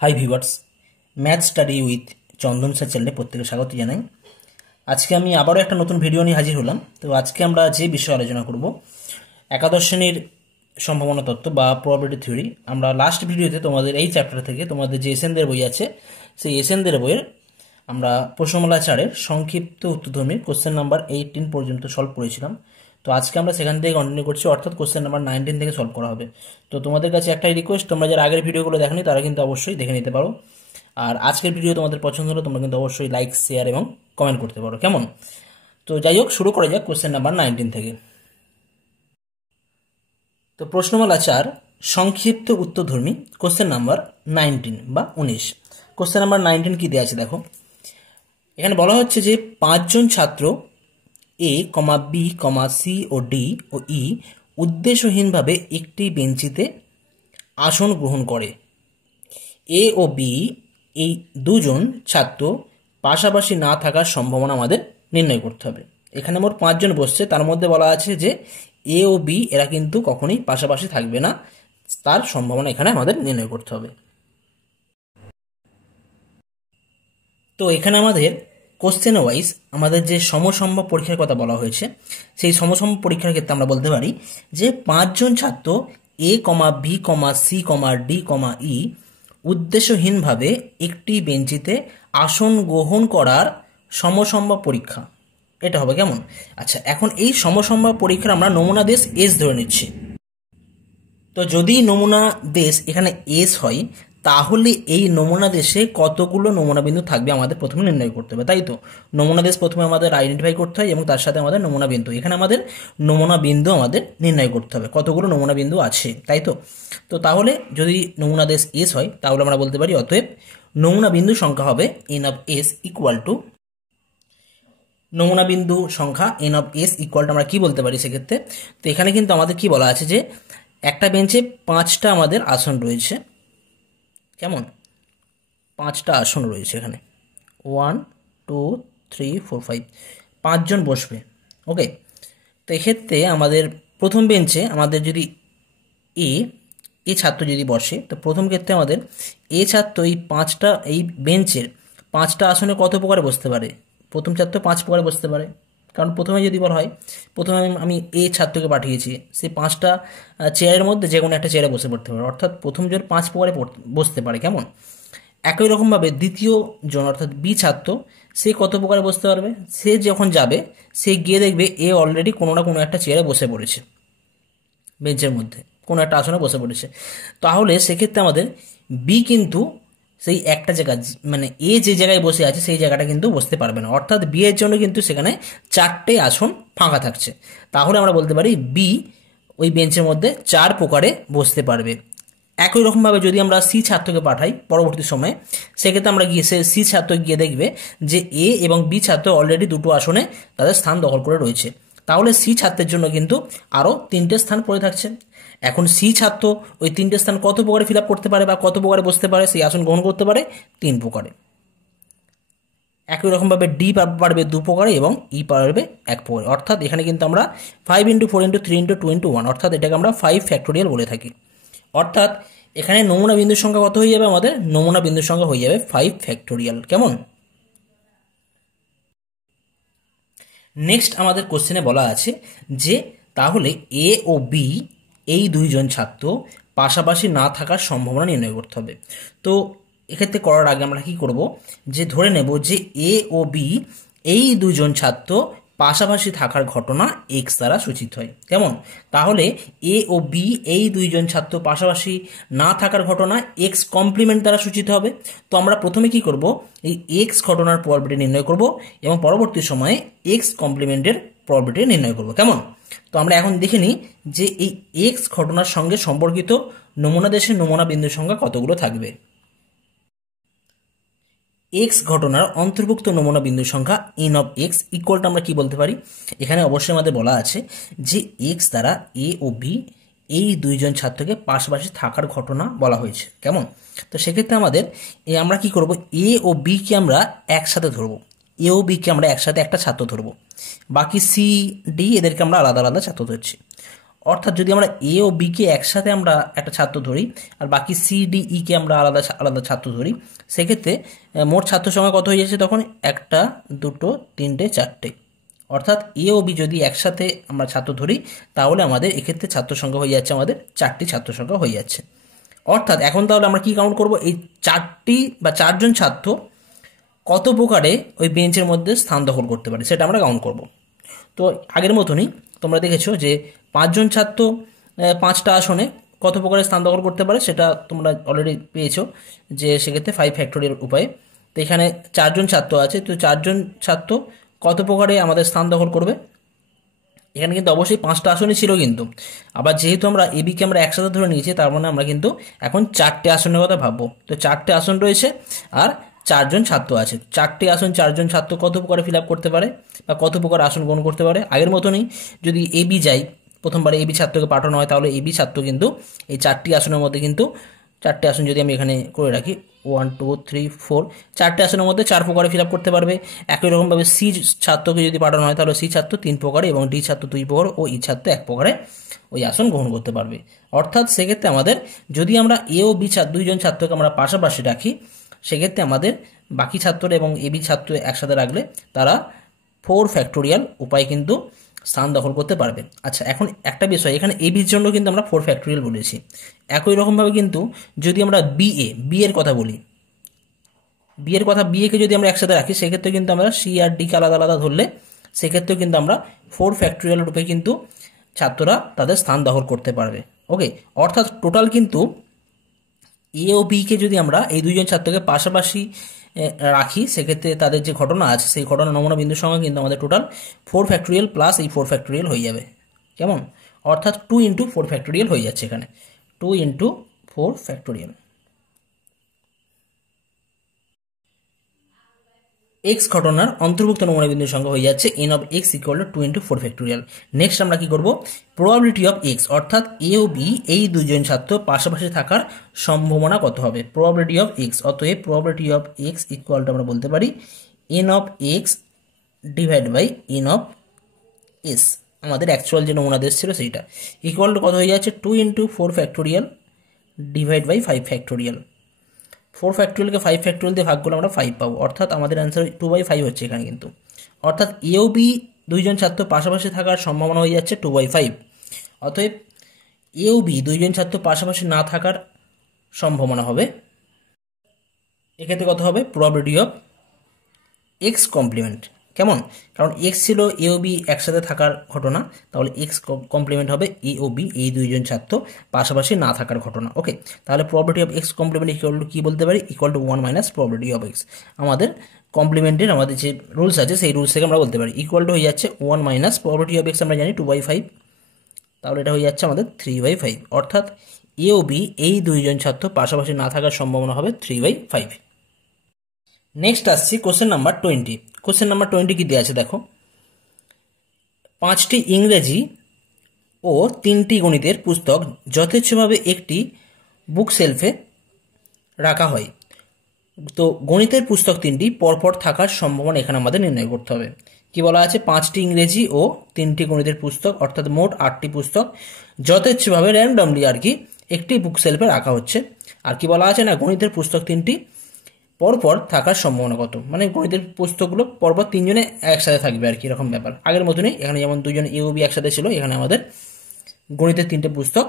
Hi viewers, math study with Chandan sir চ্যানেলে প্রত্যেকে স্বাগত জানাই। আজকে আমি আবারও একটা নতুন ভিডিও নিয়ে হাজির হলাম। তো আজকে আমরা যে বিষয়ে আলোচনা করব, একাদশ শ্রেণীর সম্ভাবনা তত্ত্ব বা প্রবাবিলিটি থিওরি। আমরা লাস্ট ভিডিওতে তোমাদের এই চ্যাপ্টার থেকে তোমাদের যে এসএনদের বই আছে, সেই এসএনদের বইয়ের আমরা প্রশ্নমালা 4-এর সংক্ষিপ্ত উত্তরধর্মী কোশ্চেন নাম্বার 18 পর্যন্ত সলভ করেছিলাম। তো আজকে আমরা সেখান থেকে কন্টিনিউ করছি, অর্থাৎ কোশ্চেন নাম্বার 19 থেকে সলভ করা হবে। তো তোমাদের কাছে একটাই রিকোয়েস্ট, তোমরা যারা আগের ভিডিওগুলো দেখোনি তারা কিন্তু অবশ্যই দেখে নিতে পারো। আর আজকের ভিডিও তোমাদের পছন্দ হলে তোমরা কিন্তু অবশ্যই লাইক, শেয়ার এবং কমেন্ট করতে পারো, কেমন? তো যাই হোক, শুরু করা যাক কোশ্চেন নাম্বার 19 থেকে। তো প্রশ্নমালা 4 সংক্ষিপ্ত উত্তরধর্মী কোশ্চেন নাম্বার 19 বা 19। কোশ্চেন নাম্বার 19 কি দেওয়া আছে দেখো। এখানে বলা হচ্ছে যে 5 জন ছাত্র এ, বি, সি ও ডি ও ই উদ্দেশ্যহীনভাবে একটি বেঞ্চিতে আসন গ্রহণ করে। এ ও বি এই দুজন ছাত্র পাশাপাশি না থাকার সম্ভাবনা আমাদের নির্ণয় করতে হবে। এখানে মোট 5 জন বসছে, তার মধ্যে বলা আছে যে এ ও বি এরা কিন্তু কখনোই পাশাপাশি থাকবে না, তার সম্ভাবনা এখানে আমাদের নির্ণয় করতে হবে। তো এখানে আমাদের কোশ্চেন ওয়াইজ আমাদের যে সমসম্ভব পরীক্ষার কথা বলা হয়েছে, সেই সমসম্ভব পরীক্ষার ক্ষেত্রে আমরা বলতে পারি যে 5 জন ছাত্র এ, বি, সি, ডি, ই উদ্দেশ্যহীনভাবে একটি বেঞ্চিতে আসন গ্রহণ করার সমসম্ভব পরীক্ষা, এটা হবে কেমন? আচ্ছা, এখন এই সমসম্ভব পরীক্ষার আমরা নমুনা দেশ এস ধরে নিচ্ছি। তো যদি নমুনা দেশ এখানে এস হয়, তাহলে এই নমুনা দেশে কতগুলো নমুনা বিন্দু থাকবে আমাদের প্রথমে নির্ণয় করতে হবে, তাই তো? নমুনা দেশ প্রথমে আমাদের আইডেন্টিফাই করতে হয় এবং তার সাথে আমাদের নমুনা বিন্দু, এখানে আমাদের নমুনা বিন্দু আমাদের নির্ণয় করতে হবে কতগুলো নমুনা বিন্দু আছে, তাই তো? তো তাহলে যদি নমুনা দেশ এস হয়, তাহলে আমরা বলতে পারি অতএব নমুনা বিন্দু সংখ্যা হবে n of S equal to, নমুনা বিন্দু সংখ্যা N of S equal to আমরা কি বলতে পারি সেক্ষেত্রে? তো এখানে কিন্তু আমাদের কি বলা আছে যে একটা বেঞ্চে 5টা আমাদের আসন রয়েছে, কেমন? 5টা আসন রয়েছে এখানে, 1 2 3 4 5, 5 জন বসবে। ওকে, তো এক্ষেত্রে আমাদের প্রথম বেঞ্চে আমাদের যদি এ এ ছাত্র যদি বসে, তো প্রথম ক্ষেত্রে আমাদের এ ছাত্র এই বেঞ্চের 5টা আসনে কত প্রকারে বসতে পারে? প্রথম ছাত্র 5 প্রকারে বসতে পারে, কারণ প্রথমে যদি বলা হয়, প্রথমে আমি এ ছাত্রকে পাঠিয়েছি, সেই 5টা চেয়ারের মধ্যে যে কোনো একটা চেয়ারে বসে পড়তে পারে, অর্থাৎ প্রথম জন 5 প্রকারে বসতে পারে, কেমন? একই রকমভাবে দ্বিতীয় জন অর্থাৎ বি ছাত্র, সে কত প্রকারে বসতে পারবে? সে যখন যাবে, সে গিয়ে দেখবে এ অলরেডি কোনো না কোনো একটা চেয়ারে বসে পড়েছে, বেঞ্চের মধ্যে কোনো একটা আসনে বসে পড়েছে। তাহলে সেক্ষেত্রে আমাদের বি কিন্তু সেই একটা জায়গা, মানে এ যে জায়গায় বসে আছে সেই জায়গাটা কিন্তু বসতে পারবে না, অর্থাৎ বি এর জন্য কিন্তু সেখানে 4টে আসন ফাঁকা থাকছে। তাহলে আমরা বলতে পারি বি ওই বেঞ্চের মধ্যে 4 প্রকারে বসতে পারবে। একই রকমভাবে যদি আমরা সি ছাত্রকে পাঠাই পরবর্তী সময়ে, সেক্ষেত্রে আমরা গিয়ে সি ছাত্র গিয়ে দেখবে যে এ এবং বি ছাত্র অলরেডি 2টো আসনে তাদের স্থান দখল করে রয়েছে, তাহলে সি ছাত্রের জন্য কিন্তু আরও 3টে স্থান পড়ে থাকছে। এখন সি ছাত্র ওই 3টে স্থান কত প্রকারে ফিল আপ করতে পারে বা কত প্রকারে বসতে পারে, সেই আসন গ্রহণ করতে পারে 3 প্রকারে। একই রকমভাবে ডি পারবে 2 প্রকারে এবং ই পারবে 1 প্রকারে, অর্থাৎ এখানে কিন্তু আমরা 5 × 4 × 3 × 2 × 1, অর্থাৎ এটাকে আমরা 5 ফ্যাক্টোরিয়াল বলে থাকি। অর্থাৎ এখানে নমুনা বিন্দুর সংখ্যা কত হয়ে যাবে? আমাদের নমুনা বিন্দুর সংখ্যা হয়ে যাবে 5 ফ্যাক্টোরিয়াল, কেমন? নেক্সট আমাদের কোশ্চেনে বলা আছে যে তাহলে এ ও বি এই 2 জন ছাত্র পাশাপাশি না থাকার সম্ভাবনা নির্ণয় করতে হবে। তো এক্ষেত্রে করার আগে আমরা কি করব, যে ধরে নেব যে এ ও বি এই 2 জন ছাত্র পাশাপাশি থাকার ঘটনা এক্স দ্বারা সূচিত হয়, কেমন? তাহলে এ ও বি এই 2 জন ছাত্র পাশাপাশি না থাকার ঘটনা এক্স কমপ্লিমেন্ট দ্বারা সূচিত হবে। তো আমরা প্রথমে কি করব, এই এক্স ঘটনার প্রবাবিলিটি নির্ণয় করব এবং পরবর্তী সময়ে এক্স কমপ্লিমেন্টের প্রবাবিলিটি নির্ণয় করব, কেমন? তো আমরা এখন দেখে নিই যে এই এক্স ঘটনার সঙ্গে সম্পর্কিত নমুনা দেশের নমুনা বিন্দুর সংখ্যা কতগুলো থাকবে। এক্স ঘটনার অন্তর্ভুক্ত নমুনা বিন্দুর সংখ্যা N of x equal to আমরা কি বলতে পারি? এখানে অবশ্যই আমাদের বলা আছে যে এক্স দ্বারা এ ও বি এই 2 জন ছাত্রকে পাশাপাশি থাকার ঘটনা বলা হয়েছে, কেমন? তো সেক্ষেত্রে আমাদের আমরা কি করব, এ ও বি কে আমরা একসাথে ধরবো, এ ও বি কে আমরা একসাথে একটা ছাত্র ধরবো, বাকি সি ডি এদেরকে আমরা আলাদা আলাদা ছাত্র ধরছি। অর্থাৎ যদি আমরা এ ও বি কে একসাথে আমরা একটা ছাত্র ধরি আর বাকি সি ডি ই কে আমরা আলাদা আলাদা ছাত্র ধরি, সেক্ষেত্রে মোট ছাত্র সংখ্যা কত হয়ে যাচ্ছে তখন? একটা, দুটো, তিনটে, চারটে। অর্থাৎ এ ও বি যদি একসাথে আমরা ছাত্র ধরি তাহলে আমাদের এক্ষেত্রে ছাত্র সংখ্যা হয়ে যাচ্ছে আমাদের 4টি ছাত্র সংখ্যা হয়ে যাচ্ছে। অর্থাৎ এখন তাহলে আমরা কি কাউন্ট করব? এই 4টি বা 4জন ছাত্র কত প্রকারে ওই বেঞ্চের মধ্যে স্থান দখল করতে পারে সেটা আমরা কাউন্ট করব। তো আগের মতনই তোমরা দেখেছো যে 5জন ছাত্র 5টা আসনে কত প্রকারে স্থান দখল করতে পারে সেটা তোমরা অলরেডি পেয়েছো, যে সেক্ষেত্রে 5 ফ্যাক্টোরিয়াল উপায়ে। তো এখানে 4জন ছাত্র আছে, তো 4জন ছাত্র কত প্রকারে আমাদের স্থান দখল করবে? এখানে কিন্তু অবশ্যই 5টা আসনই ছিল, কিন্তু আবার যেহেতু আমরা এবিকে আমরা একসাথে ধরে নিয়েছি তার মানে আমরা কিন্তু এখন 4টে আসনের কথা ভাববো। তো 4টে আসন রয়েছে আর 4জন ছাত্র আছে। 4টে আসন 4জন ছাত্র কত প্রকারে ফিল আপ করতে পারে বা কত প্রকার আসন গ্রহণ করতে পারে? আগের মতনই যদি এবি যাই, প্রথমবারে এবি ছাত্রকে পাঠানো হয় তাহলে এবি ছাত্র কিন্তু এই 4টি আসনের মধ্যে কিন্তু 4টে আসন যদি আমি এখানে করে রাখি 1 2 3 4, 4টে আসনের মধ্যে 4 প্রকারে ফিল আপ করতে পারবে। একই রকমভাবে সি ছাত্রকে যদি পাঠানো হয় তাহলে সি ছাত্র 3 প্রকারে এবং ডি ছাত্র 2 প্রকার ও ই ছাত্র 1 প্রকারে ওই আসন গ্রহণ করতে পারবে। অর্থাৎ সেক্ষেত্রে আমাদের যদি আমরা এ ও বি দুইজন ছাত্রকে আমরা পাশাপাশি রাখি, সেক্ষেত্রে আমাদের বাকি ছাত্র এবং এবি ছাত্র একসাথে রাখলে তারা 4 ফ্যাক্টোরিয়াল উপায় কিন্তু স্থান দখল করতে পারবে। আচ্ছা, এখন একটা বিষয়, এখানে এবির জন্য কিন্তু আমরা 4 ফ্যাক্টোরিয়াল বলেছি। একই রকমভাবে কিন্তু যদি আমরা বি এর কথা বলি, বি একে যদি আমরা একসাথে রাখি সেক্ষেত্রে কিন্তু আমরা সি আর ডিকে আলাদা আলাদা ধরলে সেক্ষেত্রেও কিন্তু আমরা 4 ফ্যাক্টোরিয়াল রূপে কিন্তু ছাত্ররা তাদের স্থান দখল করতে পারবে। ওকে, অর্থাৎ টোটাল কিন্তু এ ও বিকে যদি আমরা এই দুইজন ছাত্রকে পাশাপাশি রাখি সেক্ষেত্রে তাদের যে ঘটনা আছে সেই ঘটনা নমুনা বিন্দুর সঙ্গে কিন্তু আমাদের টোটাল 4 ফ্যাক্টোরিয়াল প্লাস এই 4 ফ্যাক্টোরিয়াল হয়ে যাবে। কেমন? অর্থাৎ 2 ইন্টু 4 ফ্যাক্টোরিয়াল হয়ে যাচ্ছে এখানে, 2 ইন্টু 4 ফ্যাক্টোরিয়াল। এক্স ঘটনার অন্তর্ভুক্ত নমুনা বিন্দুর সংখ্যা হয়ে যাচ্ছে n of x equal two 2 into 4 factorial. Next আমরা কি করব? প্রবাবিলিটি অফ এক্স, অর্থাৎ এ ও বি এই দুজন ছাত্র পাশাপাশি থাকার সম্ভাবনা কত হবে? প্রবাবিলিটি অফ এক্স, অতএব probability of x equal to আমরা বলতে পারি n of x divide by n of S, আমাদের অ্যাকচুয়াল যে নমুনা দেশ ছিল সেইটা, ইকুয়াল টু কত হয়ে যাচ্ছে? 2 into 4 factorial divide by 5 factorial. 4 ফ্যাক্টোরিয়ালকে 5 ফ্যাক্টোরিয়াল দিয়ে ভাগ করলে আমরা 5 পাবো, অর্থাৎ আমাদের অ্যান্সার 2/5 হচ্ছে এখানে কিন্তু। অর্থাৎ এ ও বি দুইজন ছাত্র পাশাপাশি থাকার সম্ভাবনা হয়ে যাচ্ছে 2/5। অতএব এ ও বি দুইজন ছাত্র পাশাপাশি না থাকার সম্ভাবনা হবে, এক্ষেত্রে কত হবে? Probability of x complement. কেমন? কারণ এক্স ছিল এ ও বি একসাথে থাকার ঘটনা, তাহলে এক্স কমপ্লিমেন্ট হবে এ ও বি এই দুইজন ছাত্র পাশাপাশি না থাকার ঘটনা। ওকে, তাহলে probability of x complement equal to কী বলতে পারি? Equal to 1 minus probability of x. আমাদের কমপ্লিমেন্টের আমাদের যে রুলস আছে সেই রুলস থেকে আমরা বলতে পারি ইকুয়াল টু হয়ে যাচ্ছে 1 মাইনাস প্রবাবিলিটি অফ এক্স আমরা জানি 2/5, তাহলে এটা হয়ে যাচ্ছে আমাদের 3/5। অর্থাৎ এ ও বি এই দুইজন ছাত্র পাশাপাশি না থাকার সম্ভাবনা হবে 3/5। নেক্সট আসছি কোশ্চেন নাম্বার 20। কোশ্চেন নাম্বার 20 কি দেওয়া আছে দেখো, 5টি ইংরেজি ও 3টি গণিতের পুস্তক যথেচ্ছভাবে একটি বুক শেলফে রাখা হয়। তো গণিতের পুস্তক 3টি পরপর থাকার সম্ভাবনা এখানে আমাদের নির্ণয় করতে হবে। কি বলা আছে? 5টি ইংরেজি ও 3টি গণিতের পুস্তক, অর্থাৎ মোট 8টি পুস্তক যথেচ্ছভাবে র্যান্ডমলি আর কি একটি বুক শেলফে রাখা হচ্ছে। আর কি বলা আছে না, গণিতের পুস্তক 3টি পরপর থাকার সম্ভাবনা কত, মানে গণিতের পুস্তকগুলো পরপর 3জনে একসাথে থাকবে আর কি, এরকম ব্যাপার। আগের মতনই এখানে যেমন 2জন এ ও বি একসাথে ছিল, এখানে আমাদের গণিতের 3টে পুস্তক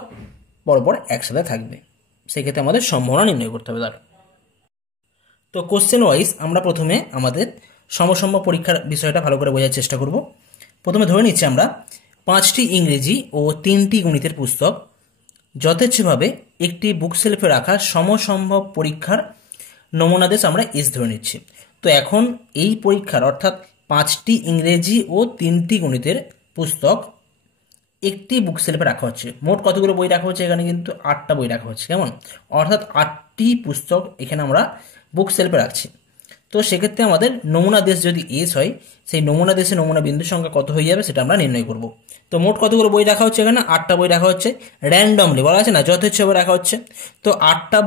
পরপর একসাথে থাকবে, সেক্ষেত্রে আমাদের সম্ভাবনা নির্ণয় করতে হবে তার। তো কোশ্চেন ওয়াইজ আমরা প্রথমে আমাদের সমসম্য পরীক্ষার বিষয়টা ভালো করে বোঝার চেষ্টা করব। প্রথমে ধরে নিচ্ছি আমরা 5টি ইংরেজি ও 3টি গণিতের পুস্তক যথেচ্ছভাবে একটি বুক শেলফে রাখা সমসম্ভব পরীক্ষার নমুনাদেশ আমরা এস ধরে নিচ্ছি। তো এখন এই পরীক্ষার অর্থাৎ 5টি ইংরেজি ও 3টি গণিতের পুস্তক একটি বুক শেলফে রাখা হচ্ছে। মোট কতগুলো বই রাখা হচ্ছে? এখানে কিন্তু 8টা বই রাখা হচ্ছে। কেমন? অর্থাৎ 8টি পুস্তক এখানে আমরা বুক শেলফে রাখছি। তো সেক্ষেত্রে আমাদের নমুনা দেশ যদি এস হয়, সেই নমুনা দেশে নমুনা বিন্দুর সংখ্যা কত হয়ে যাবে সেটা আমরা নির্ণয় করব। তো মোট কতগুলো বই রাখা হচ্ছে? এখানে 8টা বই রাখা হচ্ছে, র্যান্ডমলি বলা আছে না, যথেচ্ছভাবে রাখা হচ্ছে। তো 8টা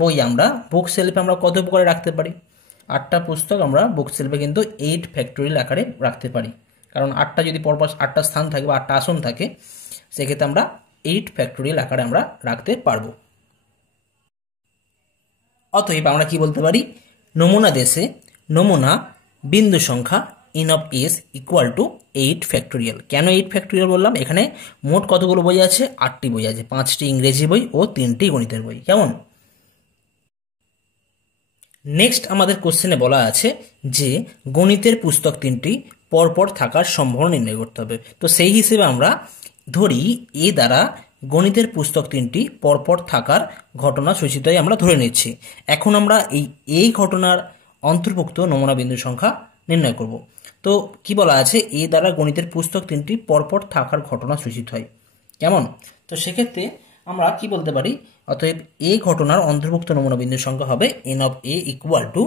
বই আমরা বুক শেলফে আমরা কত প্রকারে রাখতে পারি? 8টা পুস্তক আমরা বুক শেলফে কিন্তু 8 ফ্যাক্টোরিয়াল আকারে রাখতে পারি। কারণ 8টা যদি পরপর 8টা স্থান থাকে বা 8টা আসন থাকে, সেক্ষেত্রে আমরা 8 ফ্যাক্টোরিয়াল আকারে আমরা রাখতে পারবো। অতএব আমরা কি বলতে পারি, নমুনা দেশে নমুনা বিন্দু সংখ্যা n of s equal to 8 factorial. কেন 8 ফ্যাক্টোরিয়াল বললাম, এখানে মোট কতগুলো বই আছে, 8টি বই আছে, 5টি ইংরেজি বই ও 3টি গণিতের বই। কেমন? নেক্সট আমাদের কোশ্চেনে বলা আছে যে গণিতের পুস্তক 3টি পরপর থাকার সম্ভাবনা নির্ণয় করতে হবে। তো সেই হিসেবে আমরা ধরি এ দ্বারা গণিতের পুস্তক 3টি পরপর থাকার ঘটনা সূচিতই আমরা ধরে নিচ্ছি। এখন আমরা এই ঘটনার অন্তর্ভুক্ত নমুনা বিন্দু সংখ্যা নির্ণয় করব। তো কি বলা আছে, এ দ্বারা গণিতের পুস্তক 3টি পরপর থাকার ঘটনা সূচিত হয়। কেমন? তো সেক্ষেত্রে আমরা কি বলতে পারি, অতএব এই ঘটনার অন্তর্ভুক্ত নমুনা বিন্দু সংখ্যা হবে n of a equal to,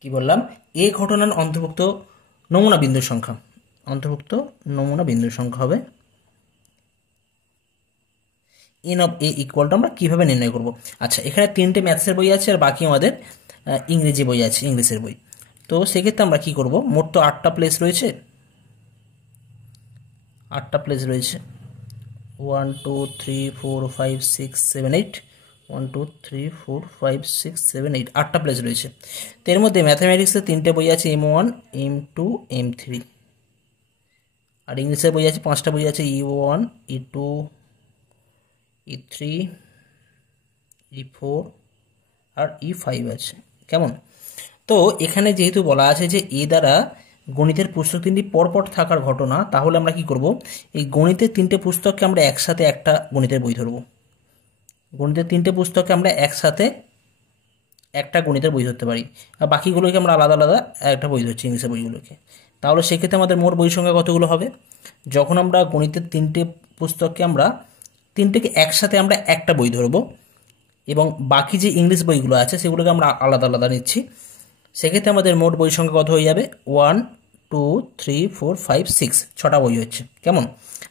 কি বললাম, এ ঘটনার অন্তর্ভুক্ত নমুনা বিন্দু সংখ্যা হবে n of a equal to, আমরা কিভাবে নির্ণয় করব। আচ্ছা, এখানে 3টে ম্যাথসের বই আছে আর বাকি আমাদের ইংরেজি বই আছে, ইংলিশের বই। তো সেক্ষেত্রে আমরা কি করব, মোট তো 8টা প্লেস রয়েছে, 1 2 3 4 5 6 7 8, 1 2 3 4 5 6 7 8, 8টা প্লেস রয়েছে। তো এর মধ্যে ম্যাথামেটিক্সের 3টে বই আছে, M1 M2 M3, আর ইংলিশের বই আছে 5টা বই আছে, E1 E2 E3 E4 আর E5 আছে। কেমন? তো এখানে যেহেতু বলা আছে যে এ দ্বারা গণিতের পুস্তক 3টি পরপর থাকার ঘটনা, তাহলে আমরা কি করব, এই গণিতের 3টে পুস্তককে আমরা একসাথে একটা গণিতের বই ধরব। গণিতের 3টে পুস্তককে আমরা একসাথে একটা গণিতের বই ধরতে পারি, আর বাকিগুলোকে আমরা আলাদা আলাদা একটা বই ধরছি, ইংলিশের বইগুলোকে। তাহলে সেক্ষেত্রে আমাদের মোট বই সংখ্যা কতগুলো হবে, যখন আমরা গণিতের 3টে পুস্তককে আমরা 3টেকে একসাথে আমরা একটা বই ধরব এবং বাকি যে ইংলিশ বইগুলো আছে সেগুলোকে আমরা আলাদা আলাদা নিচ্ছি, সেক্ষেত্রে আমাদের মোট বই সংখ্যা কত হয়ে যাবে, 1 2 3 4 5 6, 6টা বই হচ্ছে। কেমন?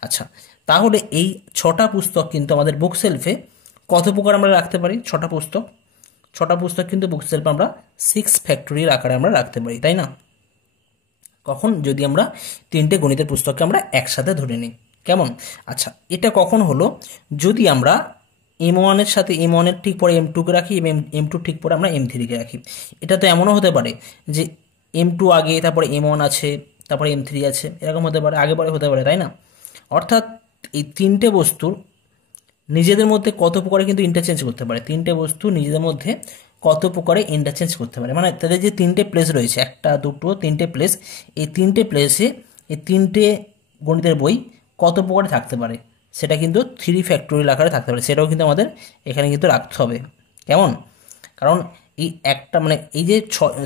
আচ্ছা, তাহলে এই 6টা পুস্তক কিন্তু আমাদের বুক সেলফে কত প্রকার আমরা রাখতে পারি, 6টা পুস্তক কিন্তু বুক সেলফে আমরা 6 ফ্যাক্টোরিয়াল আকারে আমরা রাখতে পারি, তাই না? কখন? যদি আমরা 3টে গণিতের পুস্তককে আমরা একসাথে ধরে নিই। কেমন? আচ্ছা, এটা কখন হলো, যদি আমরা M1 এর সাথে M1 এর ঠিক পরে M2 কে রাখি এবং M2 ঠিক পরে আমরা M3 কে রাখি। এটা তো এমনও হতে পারে যে M2 আগে, তারপরে M1 আছে, তারপরে M3 আছে, এরকম হতে পারে, আগে পরে হতে পারে, তাই না? অর্থাৎ এই 3টে বস্তুর নিজেদের মধ্যে কত প্রকারে কিন্তু ইন্টারচেঞ্জ করতে পারে, 3টে বস্তু নিজেদের মধ্যে কত প্রকারে ইন্টারচেঞ্জ করতে পারে, মানে তাদের যে 3টে প্লেস রয়েছে, 1 2 3টে প্লেস, এই 3টে প্লেসে এই 3টে গণিতের বই কত প্রকারে থাকতে পারে, সেটা কিন্তু 3 ফ্যাক্টোরিয়াল আকারে থাকতে পারে, সেটাও কিন্তু আমাদের এখানে কিন্তু রাখতে হবে। কেমন? কারণ এই একটা মানে এই যে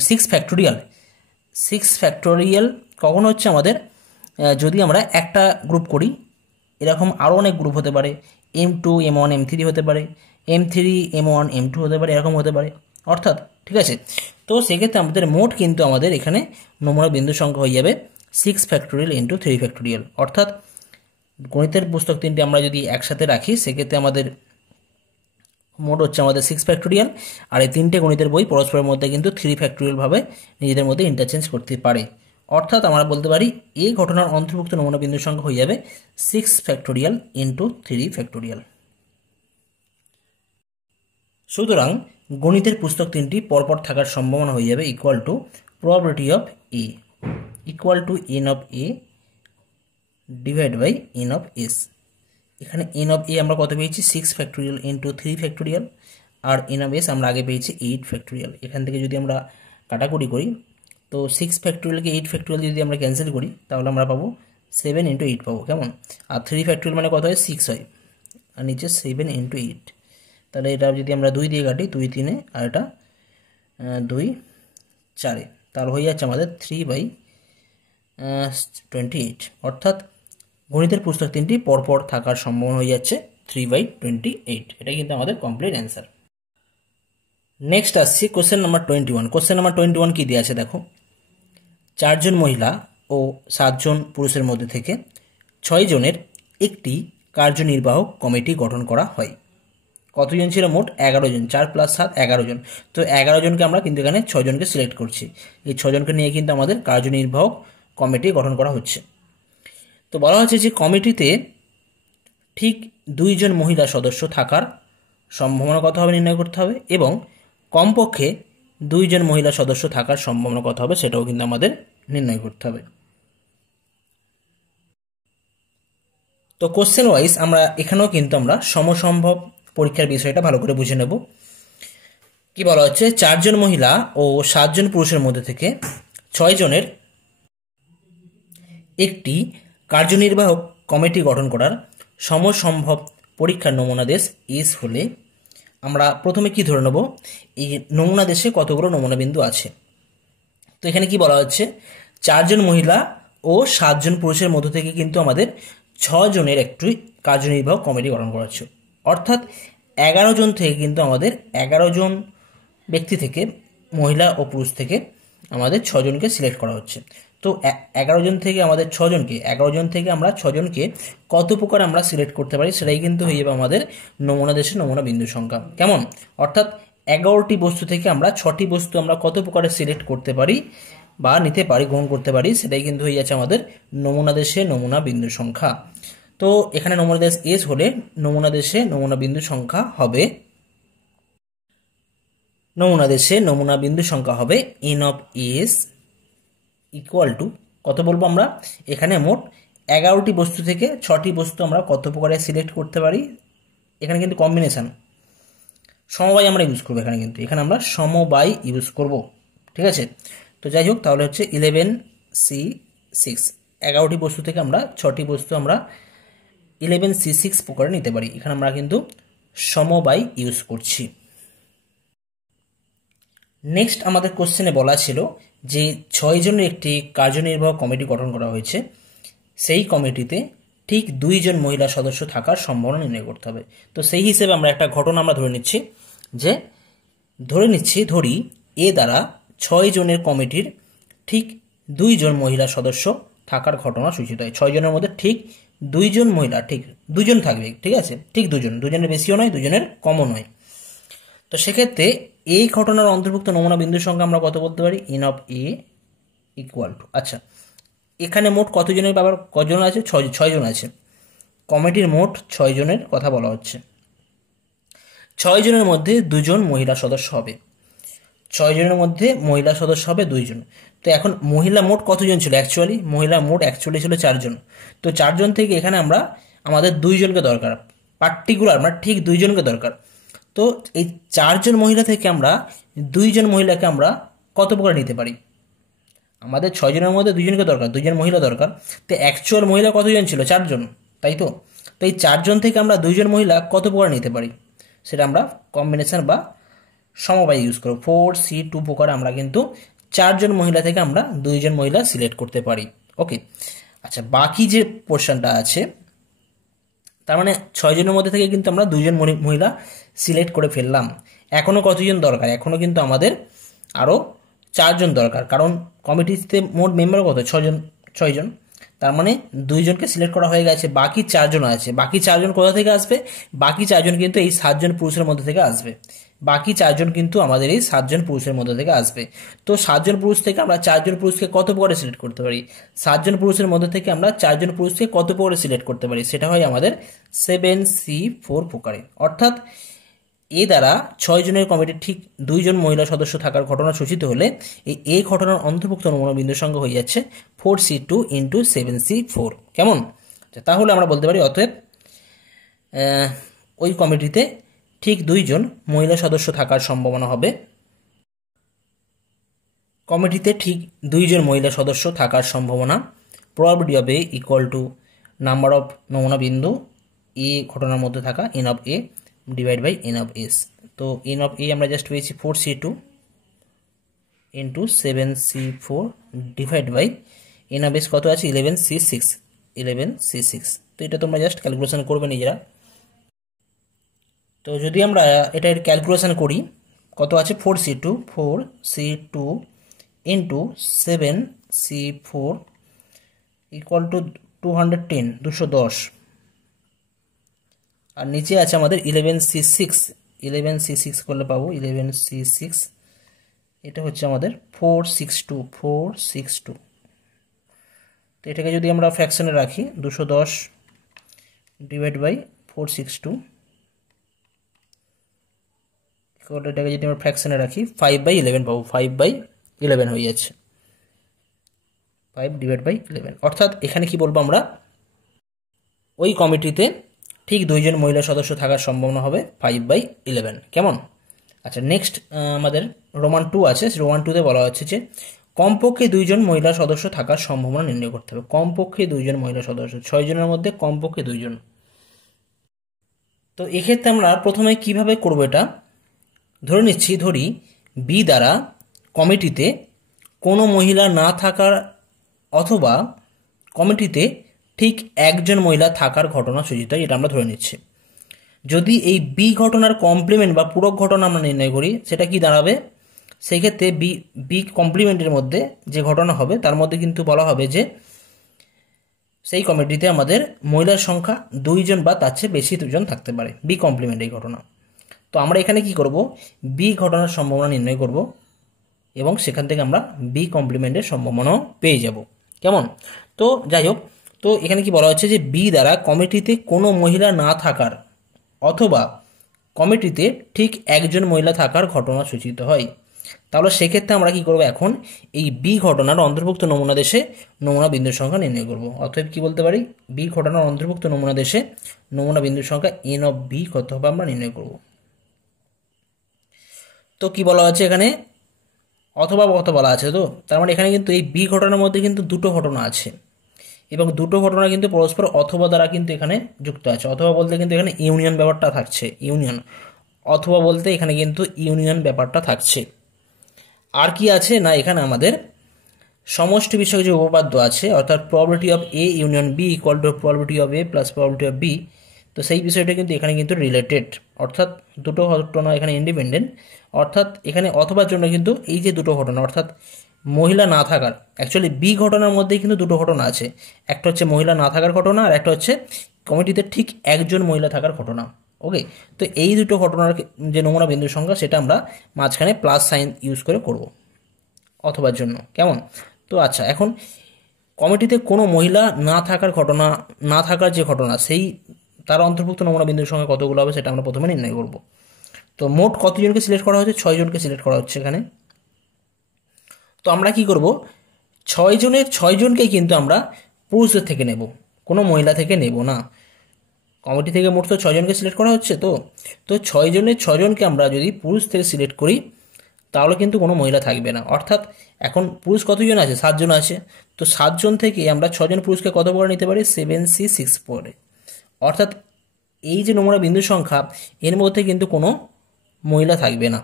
6 ফ্যাক্টোরিয়াল কখন হচ্ছে আমাদের, যদি আমরা একটা গ্রুপ করি, এরকম আরও অনেক গ্রুপ হতে পারে, M2 M1 M3 হতে পারে, M3 M1 M2 হতে পারে, এরকম হতে পারে, অর্থাৎ ঠিক আছে। তো সেক্ষেত্রে আমাদের মোট কিন্তু আমাদের এখানে নমুনা বিন্দু সংখ্যা হয়ে যাবে 6 ফ্যাক্টোরিয়াল ইন্টু 3 ফ্যাক্টোরিয়াল। অর্থাৎ গণিতের পুস্তক 3টে আমরা যদি একসাথে রাখি, সেক্ষেত্রে আমাদের মোট হচ্ছে আমাদের 6 ফ্যাক্টোরিয়াল, আর এই 3টে গণিতের বই পরস্পরের মধ্যে কিন্তু 3 ফ্যাক্টোরিয়ালভাবে নিজেদের মধ্যে ইন্টারচেঞ্জ করতে পারে। অর্থাৎ আমরা বলতে পারি এই ঘটনার অন্তর্ভুক্ত নমুনা বিন্দু সংখ্যা হয়ে যাবে 6 ফ্যাক্টোরিয়াল ইন্টু 3 ফ্যাক্টোরিয়াল। সুতরাং গণিতের পুস্তক 3টি পরপর থাকার সম্ভাবনা হয়ে যাবে equal to probability of A equal to n of A divide by n of S. এখানে n অফ এ আমরা কত পেয়েছি, 6 ফ্যাক্টোরিয়াল ইন্টু 3 ফ্যাক্টোরিয়াল, আর n অফ এস আমরা আগে পেয়েছি 8 ফ্যাক্টোরিয়াল। এখান থেকে যদি আমরা কাটাকুটি করি, তো 6 ফ্যাক্টোরিয়ালকে 8 ফ্যাক্টোরিয়াল যদি আমরা ক্যান্সেল করি, তাহলে আমরা পাবো 7 ইন্টু 8 পাবো। কেমন? আর 3 ফ্যাক্টোরিয়াল মানে কত হয়, 6 হয়, আর নিচে 7 ইন্টু 8। তাহলে এটা যদি আমরা 2 দিয়ে কাটি, 2 3, আর এটা 2 4, তাহলে হয়ে যাচ্ছে আমাদের 3/28। অর্থাৎ গণিতের পুস্তক 3টি পরপর থাকার সম্ভাবনা হয়ে যাচ্ছে 3/28। এটা কিন্তু আমাদের কমপ্লিট অ্যান্সার। নেক্সট আসছি কোশ্চেন নাম্বার 21। কোশ্চেন নাম্বার 21 কি দেওয়া আছে দেখো, 4 জন মহিলা ও 7 জন পুরুষের মধ্যে থেকে 6 জনের একটি কার্যনির্বাহক কমিটি গঠন করা হয়। কতজন ছিল মোট? 11 জন। 4 + 7 11 জন। তো 11 জনকে আমরা কিন্তু এখানে 6 জনকে সিলেক্ট করছি। এই 6 জনকে নিয়ে কিন্তু আমাদের কার্যনির্বাহক কমিটি গঠন করা হচ্ছে। তো বলা হচ্ছে যে কমিটিতে ঠিক 2 জন মহিলা সদস্য থাকার সম্ভাবনা কত হবে নির্ণয় করতে হবে, এবং কমপক্ষে 2 জন মহিলা সদস্য থাকার সম্ভাবনা কত হবে সেটাও কিন্তু আমাদের নির্ণয় করতে হবে। তো কোশ্চেন ওয়াইজ আমরা এখানেও কিন্তু আমরা সমসম্ভব পরীক্ষার বিষয়টা ভালো করে বুঝে নেব। কি বলা হচ্ছে, 4 জন মহিলা ও 7 জন পুরুষের মধ্যে থেকে 6 জনের একটি কার্যনির্বাহক কমিটি গঠন করার সমসম্ভব পরীক্ষার নমুনা দেশ এস হলে আমরা প্রথমে কি ধরে নেব, এই নমুনা দেশে কতগুলো নমুনা বিন্দু আছে। তো এখানে কি বলা হচ্ছে, 4 জন মহিলা ও 7 জন পুরুষের মধ্য থেকে কিন্তু আমাদের 6 জনের একটি কার্যনির্বাহক কমিটি গঠন করা হচ্ছে। অর্থাৎ 11 জন থেকে কিন্তু আমাদের 11 জন ব্যক্তি থেকে, মহিলা ও পুরুষ থেকে আমাদের 6 জনকে সিলেক্ট করা হচ্ছে। তো 11 জন থেকে আমাদের 6 জনকে, 11 জন থেকে আমরা 6 জনকে কত প্রকার আমরা সিলেক্ট করতে পারি সেটাই কিন্তু হয়ে যাবে আমাদের নমুনা দেশের নমুনা বিন্দু সংখ্যা। কেমন? অর্থাৎ 11টি বস্তু থেকে আমরা 6টি বস্তু আমরা কত প্রকারে সিলেক্ট করতে পারি বা নিতে পারি, গ্রহণ করতে পারি, সেটাই কিন্তু হয়ে যাচ্ছে আমাদের নমুনা দেশে নমুনা বিন্দু সংখ্যা। তো এখানে নমুনা দেশ এস হলে নমুনা দেশে নমুনা বিন্দু সংখ্যা হবে, নমুনা দেশে নমুনা বিন্দু সংখ্যা হবে n of S equal to কত বলবো আমরা, এখানে মোট 11টি বস্তু থেকে 6টি বস্তু আমরা কত প্রকারে সিলেক্ট করতে পারি। এখানে কিন্তু কম্বিনেশন সমবায় আমরা ইউজ করবো, এখানে আমরা সমবায় ইউজ করব, ঠিক আছে। তো যাই হোক, তাহলে হচ্ছে 11C6, 11টি বস্তু থেকে আমরা 6টি বস্তু আমরা 11C6 প্রকারে নিতে পারি। এখানে আমরা কিন্তু সমবায় ইউজ করছি। নেক্সট আমাদের কোশ্চেনে বলা ছিল যে 6 জনের একটি কার্যনির্বাহক কমিটি গঠন করা হয়েছে, সেই কমিটিতে ঠিক 2 জন মহিলা সদস্য থাকার সম্ভাবনা নির্ণয় করতে হবে। তো সেই হিসেবে আমরা একটা ঘটনা আমরা ধরে নিচ্ছি, ধরি এ দ্বারা 6 জনের কমিটির ঠিক 2 জন মহিলা সদস্য থাকার ঘটনা সূচিত হয়। 6 জনের মধ্যে ঠিক 2 জন মহিলা, ঠিক 2 জন থাকবে, ঠিক আছে, ঠিক 2 জন, 2 জনের বেশিও নয়, 2 জনের কমও নয়। তো সেক্ষেত্রে এই ঘটনার অন্তর্ভুক্ত নমুনা বিন্দুর সংখ্যা আমরা কত বলতে পারি, n of A equal two, আচ্ছা এখানে মোট কতজনের ব্যাপার, কজন আছে, 6 জন আছে, কমিটির মোট 6 জনের কথা বলা হচ্ছে। 6 জনের মধ্যে 2 জন মহিলা সদস্য হবে, 6 জনের মধ্যে মহিলা সদস্য হবে 2 জন। তো এখন মহিলা মোট কতজন ছিল, মহিলা মোট অ্যাকচুয়ালি ছিল 4 জন। তো 4 জন থেকে এখানে আমাদের 2 জনকে দরকার, পার্টিকুলার মানে ঠিক 2 জনকে দরকার। তো এই 4 জন মহিলা থেকে আমরা 2 জন মহিলাকে আমরা কত প্রকার নিতে পারি, আমাদের 6 জনের মধ্যে 2 জনকে দরকার, 2 জন মহিলা দরকার। তো অ্যাকচুয়াল মহিলা কতজন ছিল, 4 জন, তাই তো। তো এই 4 জন থেকে আমরা 2 জন মহিলা কত প্রকার নিতে পারি, সেটা আমরা কম্বিনেশন বা সমবায় ইউজ করব। 4C2 প্রকার আমরা কিন্তু 4 জন মহিলা থেকে আমরা 2 জন মহিলা সিলেক্ট করতে পারি। ওকে, আচ্ছা বাকি যে পোর্শনটা আছে, তার মানে 6 জনের মধ্যে থেকে কিন্তু আমরা 2 জন মহিলা সিলেক্ট করে ফেললাম। এখনও কতজন দরকার, এখনও কিন্তু আমাদের আরও 4 জন দরকার, কারণ কমিটিতে মোট মেম্বার কত, 6 জন। তার মানে 2 জনকে সিলেক্ট করা হয়ে গেছে, বাকি 4 জন আছে। বাকি 4 জন কোথা থেকে আসবে, বাকি 4 জন কিন্তু এই 7 জন পুরুষের মধ্যে থেকে আসবে, বাকি 4 জন কিন্তু আমাদের এই 7 জন পুরুষের মধ্যে থেকে আসবে। তো 7 জন পুরুষ থেকে আমরা 4 জন পুরুষকে কত প্রকারে সিলেক্ট করতে পারি, 7 জন পুরুষের মধ্যে থেকে আমরা 4 জন পুরুষকে কত প্রকারে সিলেক্ট করতে পারি, সেটা হয় আমাদের 7C4 প্রকারে। অর্থাৎ এ দ্বারা 6 জনের কমিটির ঠিক 2 জন মহিলা সদস্য থাকার ঘটনা সূচিত হলে এই ঘটনার অন্তর্ভুক্ত নমুনা বিন্দুর সংখ্যা হয়ে যাচ্ছে 4C2 ইন্টু 7C4। কেমন? তাহলে আমরা বলতে পারি অতএব ওই কমিটিতে ঠিক 2 জন মহিলা সদস্য থাকার সম্ভাবনা হবে, কমিটিতে ঠিক 2 জন মহিলা সদস্য থাকার সম্ভাবনা probability of A equal to number of নমুনা বিন্দু এ ঘটনার মধ্যে থাকা n of A divide by n of S. তো এন অফ এ আমরা জাস্ট পেয়েছি 4C2 into 7C4 divide by n of S কত আছে 11C6। তো এটা তোমরা জাস্ট ক্যালকুলেশন করবে নিজেরা। তো যদি আমরা এটার ক্যালকুলেশন করি, কত আছে 4C2 into 7C4 equal to 210 আর নিচে আছে আমাদের 11C6 করলে পাবো 11C6, এটা হচ্ছে আমাদের 462 এটাকে যদি আমরা ফ্র্যাকশনে রাখি 210 ডিভাইড বাই 462 এটাকে যদি আমরা ফ্র্যাকশনে রাখি 5/11 পাবো, 5/11 হয়ে যাচ্ছে, 5 ডিভাইড বাই 11। অর্থাৎ এখানে কি বলবো আমরা, ওই কমিটিতে ঠিক 2 জন মহিলা সদস্য থাকার সম্ভাবনা হবে 5/11। কেমন? আচ্ছা, নেক্সট আমাদের রোমান 2 আছে। রোমান 2তে বলা হচ্ছে যে কমপক্ষে 2 জন মহিলা সদস্য থাকার সম্ভাবনা নির্ণয় করতে হবে। কমপক্ষে 2 জন মহিলা সদস্য, 6 জনের মধ্যে কমপক্ষে 2 জন। তো এক্ষেত্রে আমরা প্রথমে কিভাবে করব এটা, ধরি বি দ্বারা কমিটিতে কোনো মহিলা না থাকার অথবা কমিটিতে ঠিক একজন মহিলা থাকার ঘটনা সূচিত হয়, এটা আমরা ধরে নিচ্ছি। যদি এই বি ঘটনার কমপ্লিমেন্ট বা পূরক ঘটনা আমরা নির্ণয় করি, সেটা কি দাঁড়াবে, সেই ক্ষেত্রে বি কমপ্লিমেন্টের মধ্যে যে ঘটনা হবে তার মধ্যে কিন্তু বলা হবে যে সেই কমিটিতে আমাদের মহিলার সংখ্যা 2 জন বা তার চেয়ে বেশি 2 জন থাকতে পারে, বি কমপ্লিমেন্ট এই ঘটনা। তো আমরা এখানে কি করব, বি ঘটনার সম্ভাবনা নির্ণয় করব এবং সেখান থেকে আমরা বি কমপ্লিমেন্টের সম্ভাবনাও পেয়ে যাব। কেমন? তো যাই হোক, তো এখানে কি বলা হচ্ছে যে বি দ্বারা কমিটিতে কোনো মহিলা না থাকার অথবা কমিটিতে ঠিক একজন মহিলা থাকার ঘটনা সূচিত হয়। তাহলে সেক্ষেত্রে আমরা কি করব, এখন এই বি ঘটনার অন্তর্ভুক্ত নমুনা দেশে নমুনা বিন্দুর সংখ্যা নির্ণয় করব। অতএব কি বলতে পারি, বি ঘটনার অন্তর্ভুক্ত নমুনা দেশে নমুনা বিন্দুর সংখ্যা এন অফ বি কত হবে আমরা নির্ণয় করব। তো কি বলা আছে এখানে, অথবা কত বলা আছে, তো তার মানে এখানে কিন্তু এই বি ঘটনার মধ্যে কিন্তু দুটো ঘটনা আছে এবং দুটো ঘটনা কিন্তু পরস্পর অথবা দ্বারা কিন্তু এখানে যুক্ত আছে। অথবা বলতে কিন্তু এখানে ইউনিয়ন ব্যাপারটা থাকছে, ইউনিয়ন, অথবা বলতে এখানে কিন্তু ইউনিয়ন ব্যাপারটা থাকছে। আর কি আছে না, এখানে আমাদের সমষ্টি বিষয়ক যে উপপাদ্য আছে, অর্থাৎ probability of A union B equal to probability of A plus probability of B. তো সেই বিষয়টা কিন্তু এখানে কিন্তু রিলেটেড, অর্থাৎ দুটো ঘটনা এখানে ইন্ডিপেন্ডেন্ট। অর্থাৎ এখানে অথবার জন্য কিন্তু এই যে দুটো ঘটনা, অর্থাৎ মহিলা না থাকার, অ্যাকচুয়ালি বি ঘটনার মধ্যে কিন্তু দুটো ঘটনা আছে, একটা হচ্ছে মহিলা না থাকার ঘটনা আর একটা হচ্ছে কমিটিতে ঠিক একজন মহিলা থাকার ঘটনা। ওকে, তো এই দুটো ঘটনার যে নমুনা বিন্দুর সংখ্যা সেটা আমরা মাঝখানে প্লাস সাইন ইউজ করে করব অথবার জন্য। কেমন? তো আচ্ছা, এখন কমিটিতে কোনো মহিলা না থাকার ঘটনা, না থাকার যে ঘটনা, সেই তার অন্তর্ভুক্ত নমুনা বিন্দুর সংখ্যা কতগুলো হবে সেটা আমরা প্রথমে নির্ণয় করব। তো মোট কতজনকে সিলেক্ট করা হচ্ছে, 6 জনকে সিলেক্ট করা হচ্ছে এখানে। তো আমরা কি করব, 6 জনের 6 জনকে কিন্তু আমরা পুরুষদের থেকে নেব, কোনো মহিলা থেকে নেব না। কমিটি থেকে মোট তো 6 জনকে সিলেক্ট করা হচ্ছে, তো 6 জনের 6 জনকে আমরা যদি পুরুষ থেকে সিলেক্ট করি তাহলে কিন্তু কোনো মহিলা থাকবে না। অর্থাৎ এখন পুরুষ কতজন আছে, 7 জন আছে। তো 7 জন থেকে আমরা 6 জন পুরুষকে কত করে নিতে পারি, 7C6 পরে। অর্থাৎ এই যে নমুনা বিন্দু সংখ্যা এর মধ্যে কিন্তু কোনো মহিলা থাকবে না।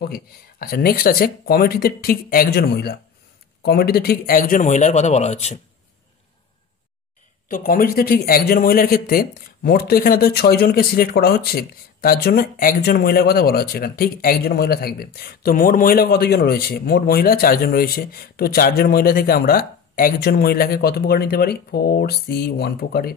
ওকে, আচ্ছা, নেক্সট আছে কমিটিতে ঠিক একজন মহিলা। কমিটিতে ঠিক একজন মহিলার কথা বলা হচ্ছে। তো কমিটিতে ঠিক একজন মহিলার ক্ষেত্রে মোট তো এখানে তো 6 জনকে সিলেক্ট করা হচ্ছে, তার জন্য একজন মহিলার কথা বলা হচ্ছে এখানে, ঠিক একজন মহিলা থাকবে। তো মোট মহিলা কতজন রয়েছে, মোট মহিলা 4 জন রয়েছে। তো 4 জন মহিলা থেকে আমরা একজন মহিলাকে কত প্রকার নিতে পারি, 4C1 প্রকারে।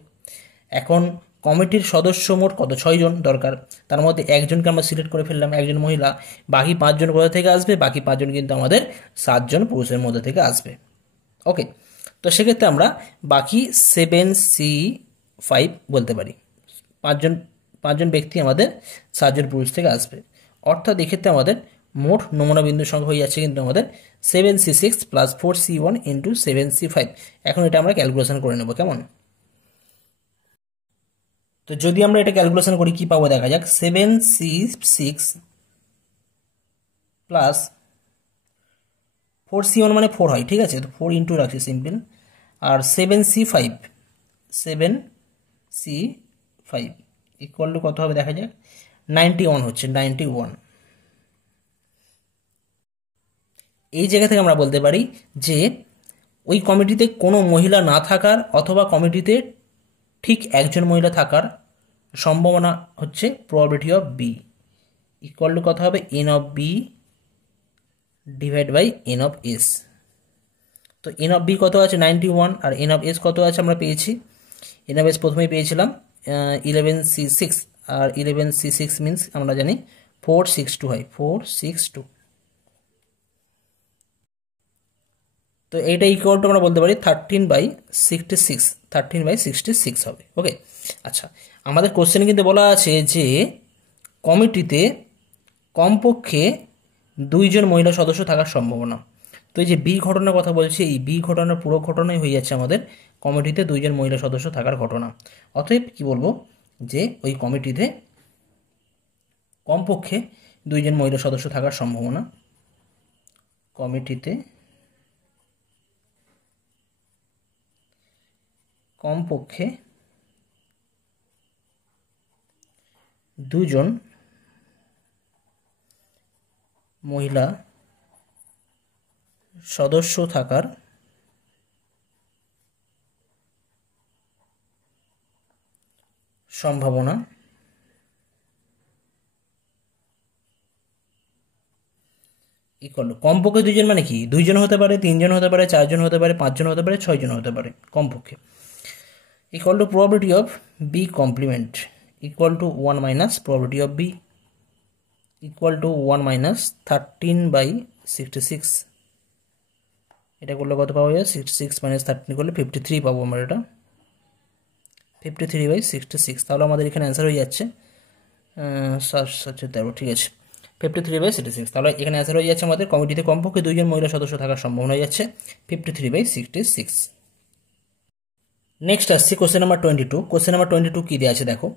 এখন কমিটির সদস্য মোট কত, 6 জন দরকার, তার মধ্যে একজনকে আমরা সিলেক্ট করে ফেললাম, একজন মহিলা। বাকি 5 জন কোথা থেকে আসবে, বাকি 5 জন কিন্তু আমাদের 7 জন পুরুষের মধ্যে থেকে আসবে। ওকে, তো সেক্ষেত্রে আমরা বাকি 7C5 বলতে পারি, 5 জন ব্যক্তি আমাদের 7 জন পুরুষ থেকে আসবে। অর্থাৎ এক্ষেত্রে আমাদের মোট নমুনা বিন্দুর সংখ্যা হয়ে যাচ্ছে কিন্তু আমাদের 7C6 plus 4C1 into 7C5। এখন এটা আমরা ক্যালকুলেশন করে নেব। কেমন? তো যদি আমরা এটা ক্যালকুলেশন করি কি পাবো দেখা যাক, 7C6 প্লাস 4C1 মানে 4 হয়, ঠিক আছে, তো 4 ইন্টু রাখছি simple, R 7C5 equal to কত হবে দেখা যাক, 91 হচ্ছে, 91। এই জায়গা থেকে আমরা বলতে পারি যে ওই কমিটিতে কোনো মহিলা না থাকার অথবা কমিটিতে ঠিক একজন মহিলা থাকার সম্ভাবনা হচ্ছে probability of B equal to কত হবে, n of B divide by n of S. তো এন অফ বি কত আছে, 91, আর এন অফ এস কত আছে আমরা পেয়েছি, এন অফ এস প্রথমেই পেয়েছিলাম 11C6, আর 11C6 মিনস আমরা জানি 462 হয়, 462। তো এইটা ইকুয়াল টু আমরা বলতে পারি 13/66, 13/66 হবে। ওকে, আচ্ছা আমাদের কোশ্চেনে কিন্তু বলা আছে যে কমিটিতে কমপক্ষে 2 জন মহিলা সদস্য থাকার সম্ভাবনা। তো এই যে বি ঘটনার কথা বলছি, এই বি ঘটনার পুরো ঘটনাই হয়ে যাচ্ছে আমাদের কমিটিতে 2 জন মহিলা সদস্য থাকার ঘটনা। অতএব কি বলবো, যে ওই কমিটিতে কমপক্ষে 2 জন মহিলা সদস্য থাকার সম্ভাবনা, কমিটিতে কমপক্ষে 2 জন মহিলা সদস্য থাকার সম্ভাবনা ইকুয়াল টু কমপক্ষে 2 জন মানে কি, 2 জন হতে পারে, 3 জন হতে পারে, 4 জন হতে পারে, 5 জন হতে পারে, 6 জন হতে পারে, কমপক্ষে equal to probability of B complement equal to 1 minus probability of B equal to 1 minus 13/66। এটা করলে কত পাওয়া যায়, 66 মাইনাস 13 করলে 53 পাবো আমরা, এটা 53/66। তাহলে আমাদের এখানে অ্যান্সার হয়ে যাচ্ছে 13, ঠিক আছে 53/66। তাহলে এখানে অ্যান্সার হয়ে যাচ্ছে আমাদের কমিটিতে কমপক্ষে 2 জন মহিলা সদস্য থাকার সম্ভাবনা হয়ে যাচ্ছে 53/66। নেক্সট আসছি কোশ্চেন নাম্বার 22। কোশ্চেন নাম্বার 22 কি দেওয়া আছে দেখো,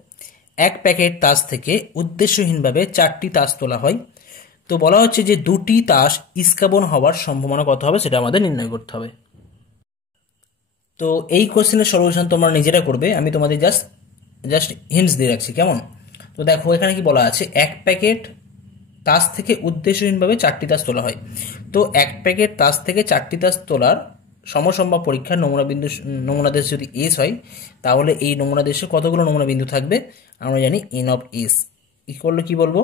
এক প্যাকেট তাস থেকে উদ্দেশ্যহীনভাবে 4টি তাস তোলা হয়। তো বলা হচ্ছে যে 2টি তাস ইস্কাবন হওয়ার সম্ভাবনা কত হবে সেটা আমাদের নির্ণয় করতে হবে। তো এই কোশ্চেনের সলিউশন তোমরা নিজেরা করবে, আমি তোমাদের জাস্ট হিন্টস দিয়ে রাখছি, কেমন। তো দেখো এখানে কি বলা আছে, এক প্যাকেট তাস থেকে উদ্দেশ্যহীনভাবে 4টি তাস তোলা হয়। তো এক প্যাকেট তাস থেকে 4টি তাস তোলার সমসম্ভব পরীক্ষার নমুনা দেশ যদি এস হয়, তাহলে এই নমুনা দেশে কতগুলো নমুনা বিন্দু থাকবে আমরা জানি N of S equal to কি বলবো।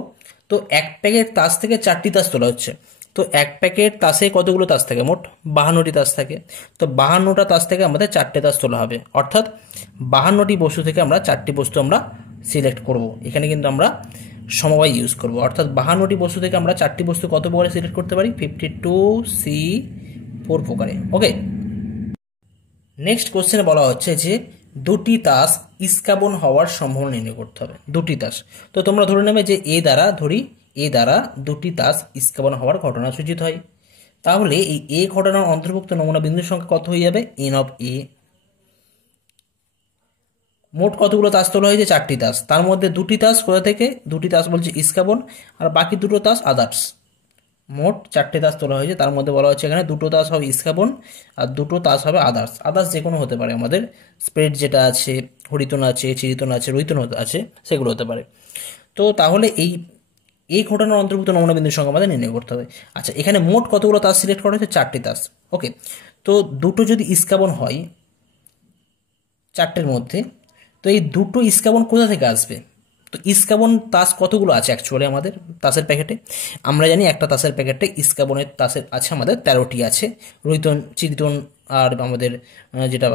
তো এক প্যাকেট তাস থেকে 4টি তাস তোলা হচ্ছে, তো এক প্যাকেট তাসে কতগুলো তাস থাকে, মোট 52টি তাস থাকে। তো 52টা তাস থেকে আমাদের 4টে তাস তোলা হবে, অর্থাৎ 52টি বস্তু থেকে আমরা 4টি বস্তু আমরা সিলেক্ট করব। এখানে কিন্তু আমরা সমবায় ইউজ করব, অর্থাৎ 52টি বস্তু থেকে আমরা 4টি বস্তু কত প্রকারে সিলেক্ট করতে পারি, 52C4 প্রকারে। ওকে, নেক্সট কোশ্চেনে বলা হচ্ছে যে 2টি তাস ইস্কাবন হওয়ার সম্ভাবনা নির্ণয় করতে হবে। 2টি তাস, তো তোমরা ধরে নেবে যে এ দ্বারা 2টি তাস ইস্কাবন হওয়ার ঘটনা সূচিত হয়। তাহলে এই এ ঘটনার অন্তর্ভুক্ত নমুনা বিন্দুর সংখ্যা কত হয়ে যাবে, এন অফ এ। মোট কতগুলো তাস তোলা হয়েছে, 4টি তাস, তার মধ্যে 2টি তাস কোথা থেকে, 2টি তাস বলছে ইস্কাবন, আর বাকি 2টো তাস আদার্স। মোট 4টে তাস তোলা হয়েছে, তার মধ্যে বলা হচ্ছে এখানে 2টো তাস হবে ইস্কাবন আর 2টো তাস হবে আদার্স যে কোনো হতে পারে, আমাদের স্প্রেড যেটা আছে, হরিতন আছে, চিরিতন আছে, রৈতন আছে, সেগুলো হতে পারে। তো তাহলে এই ঘটনার অন্তর্ভুক্ত নমুনা বিন্দুর সংখ্যা আমাদের নির্ণয় করতে হবে। আচ্ছা, এখানে মোট কতগুলো তাস সিলেক্ট করা হয়েছে, 4টি তাস। ওকে, তো 2টো যদি ইস্কাবন হয় 4টের মধ্যে, তো এই 2টো ইস্কাবন কোথা থেকে আসবে, তো ইস্কাবন তাস কতগুলো আছে অ্যাকচুয়ালি আমাদের তাসের প্যাকেটে, আমরা জানি একটা তাসের প্যাকেটে ইস্কাবনের তাসের আছে আমাদের 13টি আছে, রৈতন, চিরিতন আর আমাদের যেটা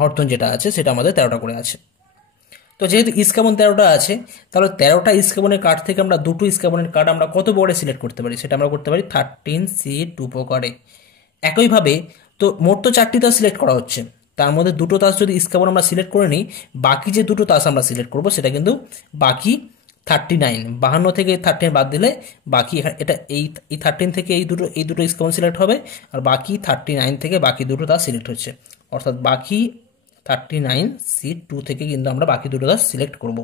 হরতন যেটা আছে সেটা আমাদের 13টা করে আছে। তো যেহেতু ইস্কাবন 13টা আছে, তাহলে 13টা ইস্কাবনের কার্ড থেকে আমরা 2টো ইস্কাবনের কার্ড আমরা কত প্রকারে সিলেক্ট করতে পারি, সেটা আমরা করতে পারি 13C2 প্রকারে। একইভাবে তো মোট তো 4টি তাস সিলেক্ট করা হচ্ছে, তার মধ্যে 2টো তাস যদি ইস্কাবন আমরা সিলেক্ট করে নিই, বাকি যে 2টো তাস আমরা সিলেক্ট করব সেটা কিন্তু বাকি 39, 52 থেকে 13 বাদ দিলে বাকি এটা এই 13 থেকে এই দুটো ইস্কাবন সিলেক্ট হবে, আর বাকি 39 থেকে বাকি 2টো তাস সিলেক্ট হচ্ছে, অর্থাৎ বাকি 39C2 থেকে কিন্তু আমরা বাকি 2টো তাস সিলেক্ট করব।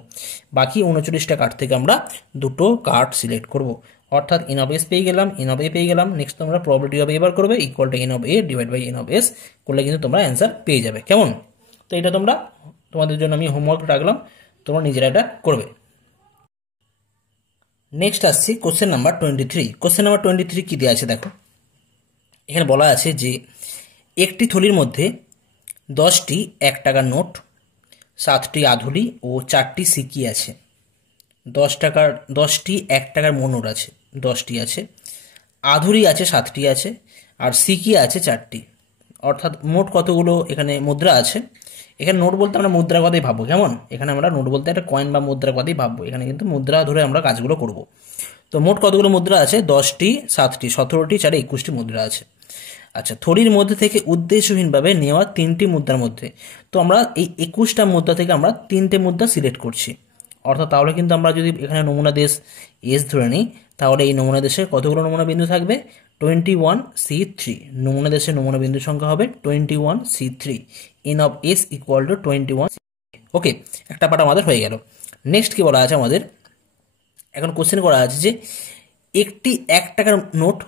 বাকি 39টা কার্ড থেকে আমরা 2টো কার্ড সিলেক্ট করব, অর্থাৎ এন অফ এস পেয়ে গেলাম। নেক্সট তোমরা প্রবাবিলিটি অফ এবার করবে equal to n of A divide by n of S করলে কিন্তু তোমরা অ্যান্সার পেয়ে যাবে, কেমন। তো এটা তোমাদের জন্য আমি হোমওয়ার্ক রাখলাম, তোমরা নিজেরা এটা করবে। নেক্সট আসছি কোশ্চেন নাম্বার 23। কোশ্চেন নাম্বার 23 কি দেওয়া আছে দেখো, এখানে বলা আছে যে একটি থলির মধ্যে 10টি 1 টাকার নোট, 7টি আধুলি ও 4টি সিকি আছে। 10টি 1 টাকার মোট আছে, 10টি আছে, আধুলি আছে 7টি আছে, আর সিকি আছে 4টি, অর্থাৎ মোট কতগুলো এখানে মুদ্রা আছে। এখানে নোট বলতে আমরা মুদ্রা কথাই ভাববো, কেমন, এখানে আমরা নোট বলতে একটা কয়েন বা মুদ্রা কথাই ভাববো, এখানে কিন্তু মুদ্রা ধরে আমরা কাজগুলো করব। তো মোট কতগুলো মুদ্রা আছে, 10টি, 7টি, 17টি, 4 21টি মুদ্রা আছে। আচ্ছা, থলির মধ্যে থেকে উদ্দেশ্যহীনভাবে নেওয়া 3টি মুদ্রার মধ্যে, তো আমরা এই 21টা মুদ্রা থেকে আমরা 3টে মুদ্রা সিলেক্ট করছি। অর্থাৎ তাহলে কিন্তু আমরা যদি এখানে নমুনা দেশ এস ধরে নিই, তাহলে এই নমুনা দেশের কতগুলো নমুনা বিন্দু থাকবে? 21C3। নমুনা দেশের নমুনা বিন্দু সংখ্যা হবে 21C3। N of S equal to 21। ওকে, একটা পার্ট আমাদের হয়ে গেল। নেক্সট কি বলা আছে আমাদের, এখন কোশ্চেন করা আছে যে একটি 1 টাকার নোট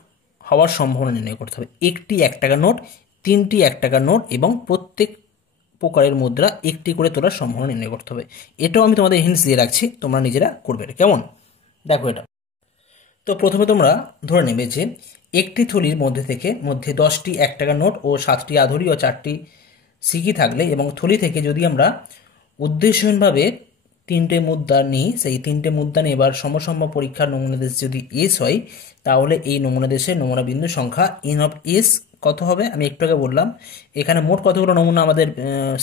হওয়ার সম্ভাবনা নির্ণয় করতে হবে। একটি 1 টাকার নোট, 3টি 1 টাকার নোট এবং প্রত্যেক প্রকারের মুদ্রা একটি করে তোলার সম্ভাবনা নির্ণয় করতে হবে। এটাও আমি তোমাদের হিন্টস দিয়ে রাখছি, তোমরা নিজেরা করবে। কেমন? দেখো এটা। তো প্রথমে তোমরা ধরে নেবে যে একটি থলির মধ্যে 10টি 1 টাকার নোট ও 7টি আধুলি ও 4টি সিকি থাকলে এবং থলি থেকে যদি আমরা উদ্দেশ্যহীনভাবে 3টে মুদ্রা নিই, সেই 3টে মুদ্রা নেবার সমসম্ভব পরীক্ষার নমুনা দেশ যদি এস হয়, তাহলে এই নমুনা দেশের নমুনা বিন্দু সংখ্যা এন অফ এস কত হবে? আমি একটু আগে বললাম এখানে মোট কতগুলো নমুনা আমাদের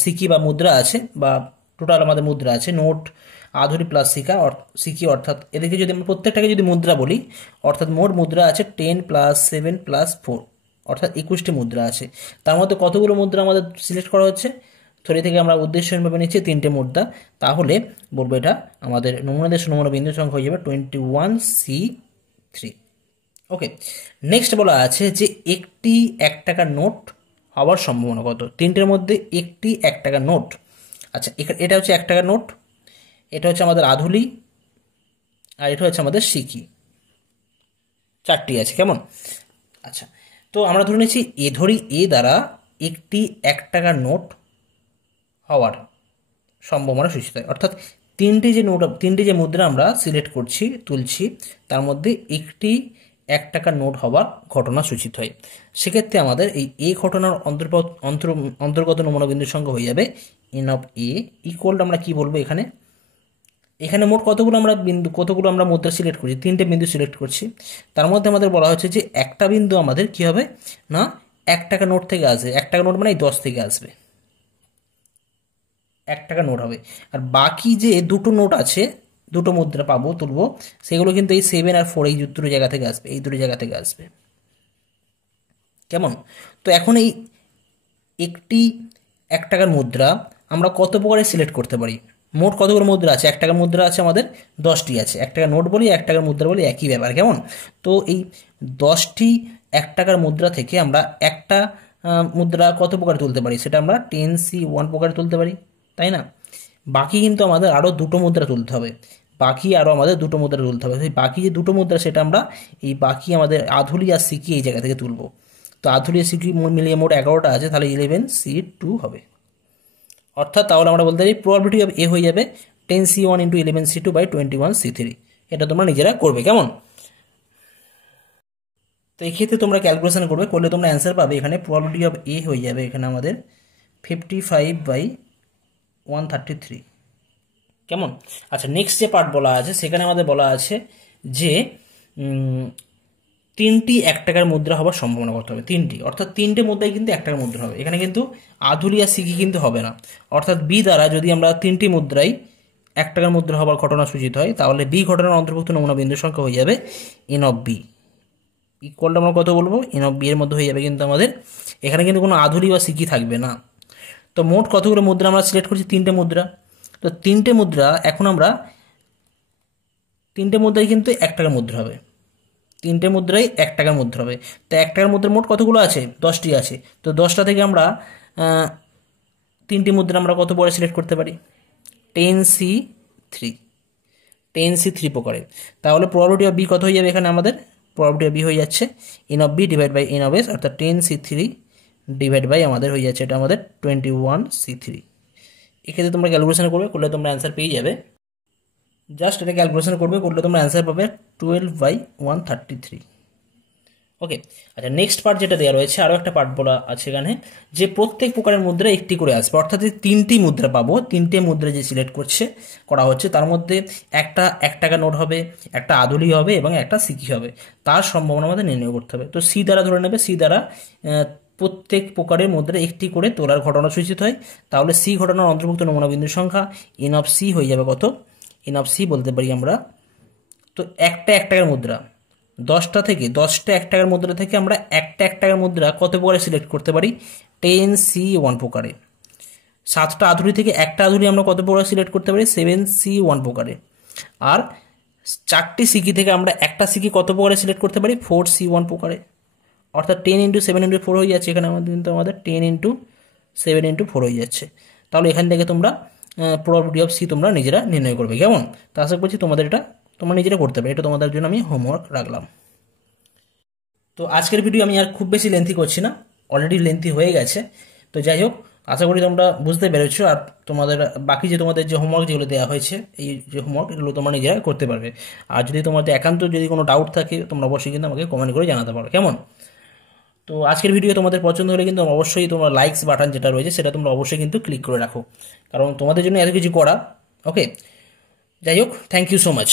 সিকি বা মুদ্রা আছে, বা টোটাল আমাদের মুদ্রা আছে, নোট, আধুলি প্লাস সিকি, অর্থাৎ এদেরকে যদি আমরা প্রত্যেকটাকে যদি মুদ্রা বলি, অর্থাৎ মোট মুদ্রা আছে 10 + 7 + 4, অর্থাৎ 21টি মুদ্রা আছে। তার মধ্যে কতগুলো মুদ্রা আমাদের সিলেক্ট করা হচ্ছে? থলি থেকে আমরা উদ্দেশ্যহীনভাবে নিচ্ছি 3টে মুদ্রা, তাহলে বলবো এটা আমাদের নমুনা দেশ নমুনা বিন্দু সংখ্যা হয়ে যাবে 21C3। ওকে, নেক্সট বলা আছে যে একটি 1 টাকার নোট হওয়ার সম্ভাবনা কত? 3টের মধ্যে একটি 1 টাকার নোট। আচ্ছা, এটা হচ্ছে 1 টাকার নোট, এটা হচ্ছে আমাদের আধুলি, আর এটা হচ্ছে আমাদের সিকি, 4টি আছে। কেমন? আচ্ছা, তো আমরা ধরে নিচ্ছি এ দ্বারা একটি 1 টাকার নোট হওয়ার সম্ভাবনা সূচিত হয়। অর্থাৎ 3টি যে মুদ্রা আমরা সিলেক্ট করছি, তুলছি, তার মধ্যে একটি 1 টাকার নোট হওয়ার ঘটনা সূচিত হয়। সেক্ষেত্রে আমাদের এই ঘটনার অন্তর্গত নমুনা বিন্দুর সংখ্যা হয়ে যাবে n of A equal to, আমরা কি বলবো এখানে মোট কতগুলো আমরা মুদ্রা সিলেক্ট করছি? 3টে বিন্দু সিলেক্ট করছি। তার মধ্যে আমাদের বলা হচ্ছে যে একটা বিন্দু আমাদের কি হবে না 1 টাকা নোট থেকে আসবে। 1 টাকা নোট মানে এই 10 থেকে আসবে, 1 টাকা নোট হবে। আর বাকি যে দুটো নোট আছে, দুটো মুদ্রা তুলবো, সেগুলো কিন্তু এই 7 আর 4 এই দুটো জায়গা থেকে আসবে, এই দুটো জায়গা থেকে আসবে। কেমন? তো এখন এই একটি 1 টাকার মুদ্রা আমরা কত প্রকারে সিলেক্ট করতে পারি? মোট কতগুলো মুদ্রা আছে? 1 টাকার মুদ্রা আছে আমাদের 10টি আছে। 1 টাকার নোট বলি, 1 টাকার মুদ্রা বলি, একই ব্যাপার। কেমন? তো এই 10টি 1 টাকার মুদ্রা থেকে আমরা একটা মুদ্রা কত প্রকারে তুলতে পারি? সেটা আমরা 10C1 প্রকারে তুলতে পারি, তাই না? বাকি কিন্তু আমাদের আরও দুটো মুদ্রা তুলতে হবে, সেই বাকি যে দুটো মুদ্রা সেটা আমরা এই বাকি আমাদের আধুলি আর সিকি এই জায়গা থেকে তুলব। তো আধুলি আর সিকি মিলিয়ে মোট 11টা আছে, তাহলে 11C2 হবে। অর্থাৎ তাহলে আমরা বলতে পারি প্রবাবিলিটি অফ এ হয়ে যাবে 10C1 × 11C2 / 21C3। এটা তোমরা নিজেরা করবে। কেমন? তো এই ক্ষেত্রে তোমরা ক্যালকুলেশন করলে তোমরা অ্যান্সার পাবে। এখানে প্রবাবিলিটি অফ এ হয়ে যাবে এখানে আমাদের 55/133। কেমন? আচ্ছা, নেক্সট যে পার্ট বলা আছে সেখানে আমাদের বলা আছে যে 3টি 1 টাকার মুদ্রা হওয়ার সম্ভাবনা করতে হবে। 3টি, অর্থাৎ 3টে মুদ্রাই কিন্তু 1 টাকার মুদ্রা হবে। এখানে কিন্তু আধুলি আর সিকি কিন্তু হবে না। অর্থাৎ বি দ্বারা যদি আমরা 3টি মুদ্রাই 1 টাকার মুদ্রা হওয়ার ঘটনা সূচিত হয়, তাহলে বি ঘটনার অন্তর্ভুক্ত নমুনা বিন্দুর সংখ্যা হয়ে যাবে n of B equal to, আমরা কত বলবো? এন অফ বি এর মধ্যে হয়ে যাবে কিন্তু আমাদের এখানে কিন্তু কোনো আধুলি বা সিকি থাকবে না। তো মোট কতগুলো মুদ্রা আমরা সিলেক্ট করছি? 3টে মুদ্রা। তো 3টে মুদ্রা এখন আমরা 3টে মুদ্রাই কিন্তু 1 টাকার মুদ্রা হবে। 3টে মুদ্রাই 1 টাকার মুদ্রা হবে। তো 1 টাকার মুদ্রা মোট কতগুলো আছে? 10টি আছে। তো 10টা থেকে আমরা 3টি মুদ্রা আমরা কত পরে সিলেক্ট করতে পারি? 10C3 প্রকারে। তাহলে প্রবাবিলিটি অফ বি কত হয়ে যাবে? এখানে আমাদের প্রবাবিলিটি অফ বি হয়ে যাচ্ছে n of B divide by n of S, অর্থাৎ 10C3 ডিভাইড বাই আমাদের হয়ে যাচ্ছে এটা আমাদের 21C3। এক্ষেত্রে তোমরা ক্যালকুলেশন করলে তোমরা অ্যান্সার পেয়ে যাবে। জাস্ট এটা ক্যালকুলেশন করলে তোমরা অ্যান্সার পাবে 12/133। ওকে, আচ্ছা, নেক্সট পার্ট যেটা দেওয়া রয়েছে, আরও একটা পার্ট বলা আছে এখানে যে প্রত্যেক প্রকারের মুদ্রা একটি করে আসবে। অর্থাৎ যে 3টি মুদ্রা পাবো, 3টে মুদ্রা যে সিলেক্ট করা হচ্ছে তার মধ্যে একটা 1 টাকা নোট হবে, একটা আধুলি হবে এবং একটা সিকি হবে। তার সম্ভাবনা আমাদের নির্ণয় করতে হবে। তো সি দ্বারা ধরে নেবে, সি দ্বারা প্রত্যেক প্রকারের মুদ্রা একটি করে তোলার ঘটনা সূচিত হয়। তাহলে সি ঘটনার অন্তর্ভুক্ত নমুনা বিন্দুর সংখ্যা এন অফ সি হয়ে যাবে কত? এন অফ সি বলতে পারি আমরা। তো একটা 1 টাকার মুদ্রা, 10টা থেকে 10টা 1 টাকার মুদ্রা থেকে আমরা একটা 1 টাকার মুদ্রা কত প্রকারে সিলেক্ট করতে পারি? 10C1 প্রকারে। 7টা আধুরি থেকে একটা আধুরি আমরা কত প্রকারে সিলেক্ট করতে পারি? 7C1 প্রকারে। আর 4টি সিকি থেকে আমরা একটা সিকি কত প্রকারে সিলেক্ট করতে পারি? 4C1 প্রকারে। অর্থাৎ 10 × 7 × 4 হয়ে যাচ্ছে, এখানে আমাদের কিন্তু 10 × 7 × 4 হয়ে যাচ্ছে। তাহলে এখান থেকে তোমরা প্রবাবিলিটি অফ সি তোমরা নিজেরা নির্ণয় করবে। কেমন? তা আশা করছি তোমাদের এটা তোমরা নিজেরা করতে পারবে। এটা তোমাদের জন্য আমি হোমওয়ার্ক রাখলাম। তো আজকের ভিডিও আমি আর খুব বেশি লেন্থি করছি না, অলরেডি লেন্থি হয়ে গেছে। তো যাই হোক, আশা করি তোমরা বুঝতে পেরেছো। আর তোমাদের বাকি যে তোমাদের যে হোমওয়ার্ক যেগুলো দেওয়া হয়েছে, এই যে হোমওয়ার্ক, এগুলো তোমরা নিজেরা করতে পারবে। আর যদি তোমাদের একান্ত যদি কোনো ডাউট থাকে, তোমরা অবশ্যই কিন্তু আমাকে কমেন্ট করে জানাতে পারো। কেমন? তো আজকের ভিডিও তোমাদের পছন্দ হলে কিন্তু অবশ্যই তোমরা লাইকস বাটন যেটা রয়েছে সেটা তোমরা অবশ্যই কিন্তু ক্লিক করে রাখো, কারণ তোমাদের জন্য এত কিছু করা। ওকে, যাই হোক, থ্যাংক ইউ সো মাচ।